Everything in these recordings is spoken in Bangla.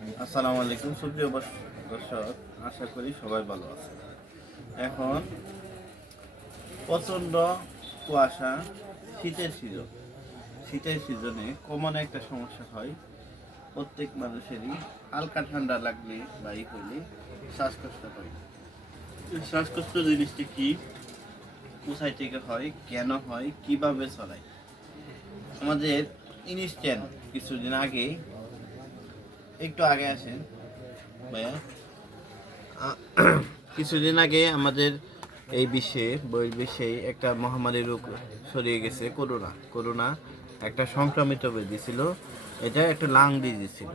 আসসালামু আলাইকুম সুপ্রিয় দর্শক, আশা করি সবাই ভালো আছে। এখন প্রচণ্ড কুয়াশা, শীতের সিজনে কমন একটা সমস্যা হয় প্রত্যেক মানুষেরই। হালকা ঠান্ডা লাগলে বা হইলে শ্বাসকষ্ট হয়। শ্বাসকষ্ট জিনিসটি কি, কোথায় থেকে হয়, কেন হয়, কিভাবে ছড়ায়? আমাদের ইনস্ট্যান্ট কিছুদিন আগে, একটু আগে আসেন ভাইয়া, কিছুদিন আগে আমাদের এই বিশ্বে একটা মহামারী রোগ ছড়িয়ে গেছে, করোনা একটা সংক্রামিত ব্যাধি ছিল। এটা একটা লাং ডিজিজ ছিল।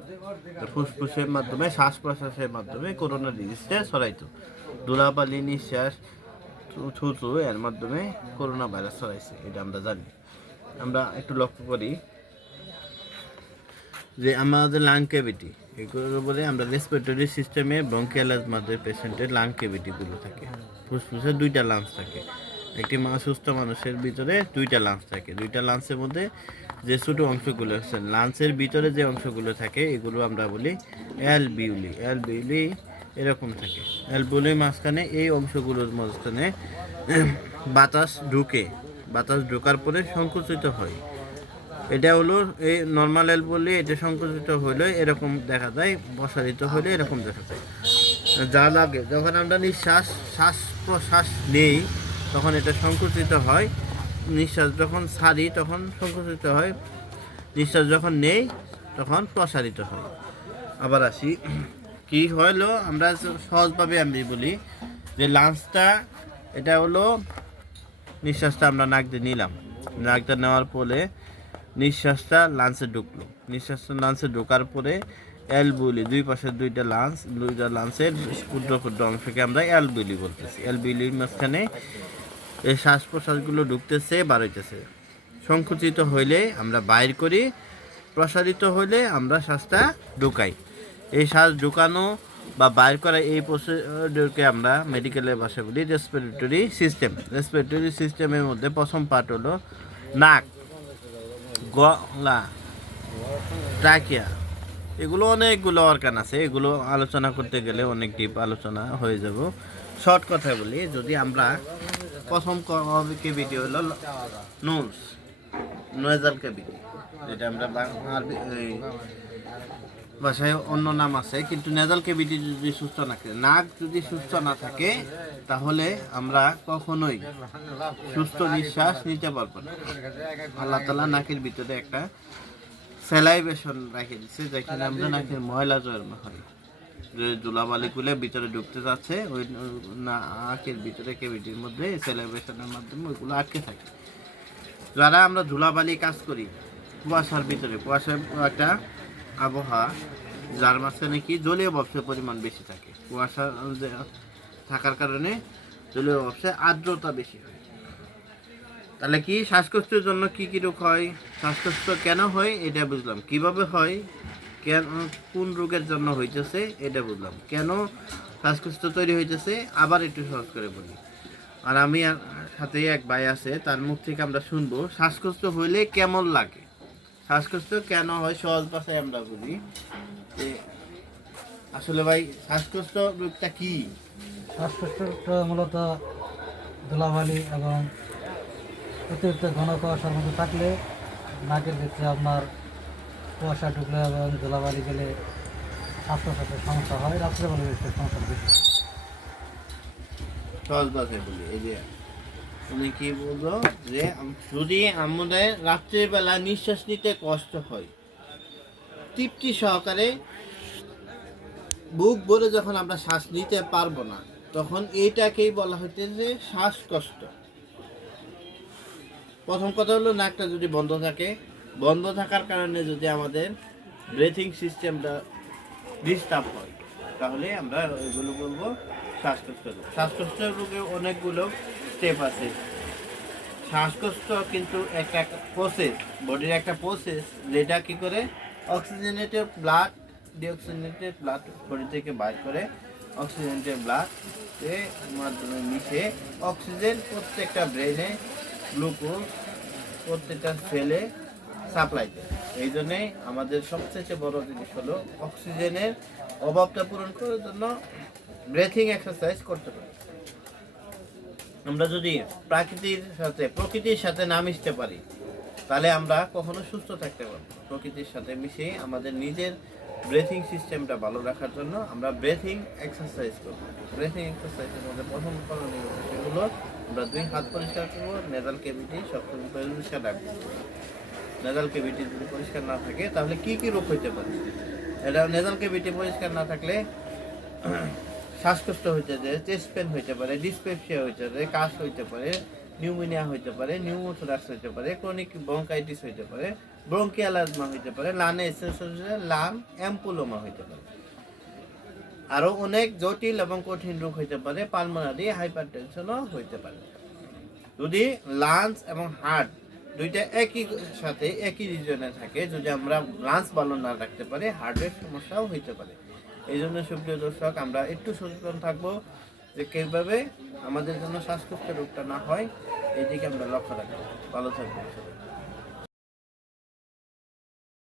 ফুসফুসের মাধ্যমে, শ্বাস প্রশ্বাসের মাধ্যমে করোনা ডিজিজটা ছড়াইতো। ধুলাবালি, নিঃশ্বাস, থুতু এর মাধ্যমে করোনা ভাইরাস ছড়াইছে, এটা আমরা জানি। আমরা একটু লক্ষ্য করি যে আমাদের লাং ক্যাভিটি, এগুলো বলে আমরা রেসপিরেটরি সিস্টেমে ব্রঙ্কিয়াল অ্যাজমাদের পেশেন্টের লাং ক্যাভিটিগুলো থাকে। ফুসফুসে দুইটা লাংস থাকে। একটি সুস্থ মানুষের ভিতরে দুইটা লাংস থাকে। দুইটা লাংসের মধ্যে যে ছোটো অংশগুলো আছে, লাংসের ভিতরে যে অংশগুলো থাকে, এগুলো আমরা বলি অ্যালভিউলি এরকম থাকে। অ্যালভিউলির মাঝখানে, এই অংশগুলোর মাঝখানে বাতাস ঢোকার পরে সংকুচিত হয়। এটা হলো এই নর্মাল এল বললে, এটা সংকুচিত হইলে এরকম দেখা যায়, প্রসারিত হইলে এরকম দেখা যায়। যা লাগে যখন আমরা শ্বাস প্রশ্বাস নেই তখন এটা সংকুচিত হয়, নিঃশ্বাস যখন ছাড়ি তখন সংকুচিত হয়, নিঃশ্বাস যখন নেই তখন প্রসারিত হয়। আবার আসি, কি হলো, আমরা সহজভাবে আমি বলি যে লাঞ্চটা, এটা হলো নিঃশ্বাসটা আমরা নাক দিয়ে নিলাম, নাকটা নেওয়ার পরে নিঃশ্বাসটা লাঞ্চে ঢোকার পরে অ্যালভিউলি, দুই পাশের দুইটা লাঞ্চের ক্ষুদ্র ক্ষুদ্র অংশকে আমরা অ্যালভিউলি বলতেছি। অ্যালভিউলির মাঝখানে এই শ্বাস প্রশ্বাসগুলো ঢুকতেছে, বার হইতেছে। সংকুচিত হইলে আমরা বাইর করি, প্রসারিত হইলে আমরা শ্বাসটা ঢুকাই। এই শ্বাস ঢুকানো বা বাইর করা, এই প্রসিডিউরকে আমরা মেডিকেলের ভাষায় বলি রেসপিরেটরি সিস্টেম। রেসপিরেটরি সিস্টেমের মধ্যে প্রথম পার্ট হলো নাক, গলা, ট্রাকিয়া, এগুলো অনেকগুলো অর্গান আছে। এগুলো আলোচনা করতে গেলে অনেক ডিপ আলোচনা হয়ে যাব। শর্ট কথায় বলি, যদি আমরা প্রথম ক্যাভিটি হলো নোজাল ক্যাভিটি, যেটা আমরা ভাষায় অন্য নাম আছে, কিন্তু নেজাল ক্যাভিটি যদি সুস্থ না থাকে, নাক যদি সুস্থ না থাকে, তাহলে আমরা কখনোই সুস্থ নিঃশ্বাস নিতে পারবো না। আল্লাহ তাআলা নাকের ভিতরে একটা স্যালাইভেশন রেখে দিচ্ছে, যেখানে আমরা নাকের ময়লা জন্ম হয়, যে ধুলাবালিগুলো ভিতরে ঢুকতে যাচ্ছে, ওই নাকের ভিতরে ক্যাভিটির মধ্যে স্যালাইভেশনের মাধ্যমে ওইগুলো আটকে থাকে। যারা আমরা ধুলাবালি কাজ করি, কুয়াশার একটা আবহাওয়া, যার মাঝখানে কি জলীয় বাষ্পের পরিমাণ বেশি থাকে, কুয়াশা থাকার কারণে জলীয় বাষ্পে আর্দ্রতা বেশি হয়। তাহলে কি শ্বাসকষ্টের জন্য কি রোগ হয়, শ্বাসকষ্ট কেন হয় এটা বুঝলাম, কিভাবে হয়, কেন, কোন রোগের জন্য হইতেছে এটা বুঝলাম, কেন শ্বাসকষ্ট তৈরি হইতেছে আবার একটু সহজ করে বলি। আর আমি সাথে এক ভাই আছে, তার মুখ থেকে আমরা শুনবো শ্বাসকষ্ট হইলে কেমন লাগে, শ্বাসকষ্ট কেন হয়, সহজ ভাষায় আমরা বলি যে আসলে ভাই শ্বাসকষ্ট রোগটা কি? শ্বাসকষ্টটা মূলত ধুলাবালি এবং অতিরিক্ত ঘন কুয়াশার মধ্যে থাকলে, নাকের ভিতরে আপনার কুয়াশা ঢুকলে এবং ধুলাবালি গেলে শ্বাস প্রশ্বাসের সমস্যা হয়, রাত্রেবেলা সমস্যা বেশি। সহজ ভাষায় বলি, এই যে তুমি কি বলবো, যে যদি আমাদের রাত্রিবেলা নিঃশ্বাস নিতে কষ্ট হয়, তৃপ্তি সহকারে বুক ভরে যখন আমরা শ্বাস নিতে পারবো না, তখন এইটাকেই বলা হচ্ছে যে শ্বাসকষ্ট। প্রথম কথা হলো, নাকটা যদি বন্ধ থাকার কারণে যদি আমাদের ব্রেথিং সিস্টেমটা ডিস্টার্ব হয়, তাহলে আমরা ওইগুলো বলবো শ্বাসকষ্ট রোগ। শ্বাসকষ্ট রোগে অনেকগুলো স্টেপ আছে। শ্বাসকষ্ট কিন্তু একটা প্রসেস, বডির একটা প্রসেস, যেটা কি করে oxygenated blood, deoxygenated blood body থেকে বাইর করে অক্সিজেনেটেড ব্লাড মাধ্যমে মিশে অক্সিজেন প্রত্যেকটা ব্রেনে, গ্লুকোজ প্রত্যেকটা সেলে সাপ্লাইতে। এই জন্যেই আমাদের সবচেয়ে বড় জিনিস হলো অক্সিজেনের অভাবটা পূরণ করার জন্য ব্রেথিং এক্সারসাইজ করতে পারি। আমরা যদি প্রকৃতির সাথে না মিশতে পারি, তাহলে আমরা কখনো সুস্থ থাকতে পারবো না। প্রকৃতির সাথে মিশে আমাদের নিজের ব্রেথিং সিস্টেমটা ভালো রাখার জন্য আমরা ব্রেথিং এক্সারসাইজ করব। ব্রেথিং এক্সারসাইজের মধ্যে প্রথম করণীয় বিষয় হলো আমরা 2 হাত পরিষ্কার করবো, নেজাল ক্যাভিটি সবসময় পরিষ্কার রাখবো। নেজাল ক্যাভিটি যদি পরিষ্কার না থাকে তাহলে কি কি রোগ হইতে পারে? এটা নেজাল ক্যাভিটি পরিষ্কার না থাকলে শ্বাসকষ্ট হইতে পারে, চেস্ট পেন হইতে পারে, ডিসপেপসিয়া হইতে পারে, কাশ হইতে পারে, নিউমোনিয়া হইতে পারে, নিউমোথোরাক্স হইতে পারে, ক্রনিক ব্রঙ্কাইটিস হইতে পারে, ব্রঙ্কিয়াল অ্যাজমা হইতে পারে, লাং এম্পুলোমা হইতে পারে। আরো অনেক জটিল এবং কঠিন রোগ হইতে পারে, পালমোনারি হাইপারটেনশনও হইতে পারে। যদি লাংস এবং হার্ট দুইটা একই রিজনে থাকে, যদি আমরা লাংস ভালো না রাখতে পারি, হার্টের সমস্যাও হইতে পারে। এই জন্য সুপ্রিয় দর্শক, আমরা একটু সচেতন থাকবো যে কিভাবে আমাদের জন্য শ্বাসকষ্টের রোগটা না হয়, এই দিকে আমরা লক্ষ্য রাখবো। ভালো থাকবো সবাই।